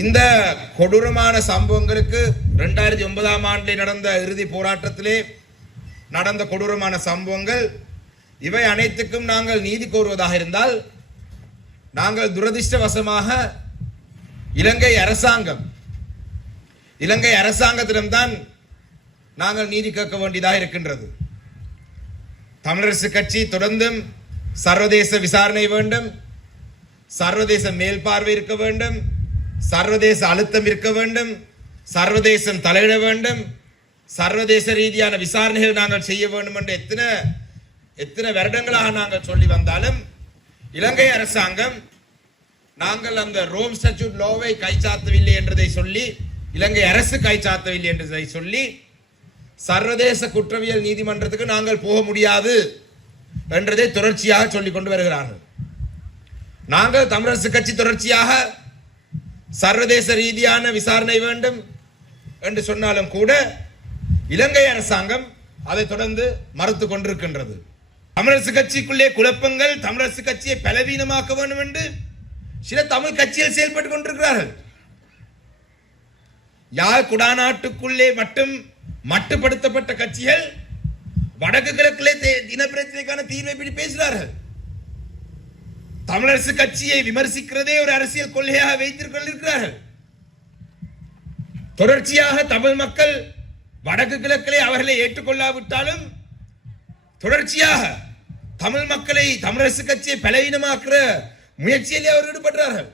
இந்த கொடூரமான சம்பவங்களுக்கு 2009ஆம் ஆண்டில் நடந்த இறுதி போராட்டத்திலே நடந்த கொடூரமான சம்பவங்கள் இவை அனைத்துக்கும் நாங்கள் நீதி கோருவதாக இருந்தால், நாங்கள் துரதிர்ஷ்டவசமாக இலங்கை அரசாங்கத்திடம்தான் நாங்கள் நீதி கேட்க வேண்டியதாக இருக்கின்றது. தமிழரசு கட்சி தொடர்ந்தும் சர்வதேச விசாரணை வேண்டும், சர்வதேச மேல்பார்வை இருக்க வேண்டும், சர்வதேச அழுத்தம் இருக்க வேண்டும், சர்வதேசம் தலையிட வேண்டும், சர்வதேச ரீதியான விசாரணைகள் நாங்கள் செய்ய வேண்டும் என்று எத்தனை வருடங்களாக நாங்கள் சொல்லி வந்தாலும் இலங்கை அரசாங்கம் நாங்கள் அந்த ரோம் ஸ்டாட்யூட் லோவை கைச்சாத்தவில்லை என்றதை சொல்லி, இலங்கை அரசு கைச்சாத்தவில்லை என்றதை சொல்லி சர்வதேச குற்றவியல் நீதிமன்றத்துக்கு நாங்கள் போக முடியாது என்றதை தொடர்ச்சியாக சொல்லிக் கொண்டு வருகிறார்கள். நாங்கள் தமிழரசு கட்சி தொடர்ச்சியாக சர்வதேச ரீதியான விசாரணை வேண்டும் என்று சொன்னாலும் கூட இலங்கை அரசாங்கம் அதை தொடர்ந்து மறுத்து கொண்டிருக்கின்றது. தமிழரசு கட்சிக்குள்ளே குழப்பங்கள், தமிழரசு கட்சியை பலவீனமாக்க வேண்டும் என்று சில தமிழ் கட்சிகள் செயல்பட்டுக் கொண்டிருக்கிறார்கள். யாழ் குடாநாட்டுக்குள்ளே மட்டும் மட்டுப்படுத்தப்பட்ட கட்சிகள் வடக்கு கிழக்கிலே இனப்பிரச்சனைக்கான தீர்வை பற்றி பேசுகிறார்கள். தமிழரசு கட்சியை விமர்சிக்கிறதே ஒரு அரசியல் கொள்கையாக வைத்துக் கொண்டிருக்கிறார்கள். தொடர்ச்சியாக தமிழ் மக்கள் வடக்கு கிழக்கிலே அவர்களை ஏற்றுக்கொள்ளாவிட்டாலும் தொடர்ச்சியாக தமிழ் மக்களை தமிழரசு கட்சியை பலவீனமாக்குற முயற்சியிலே அவர் ஈடுபடுறார்கள்.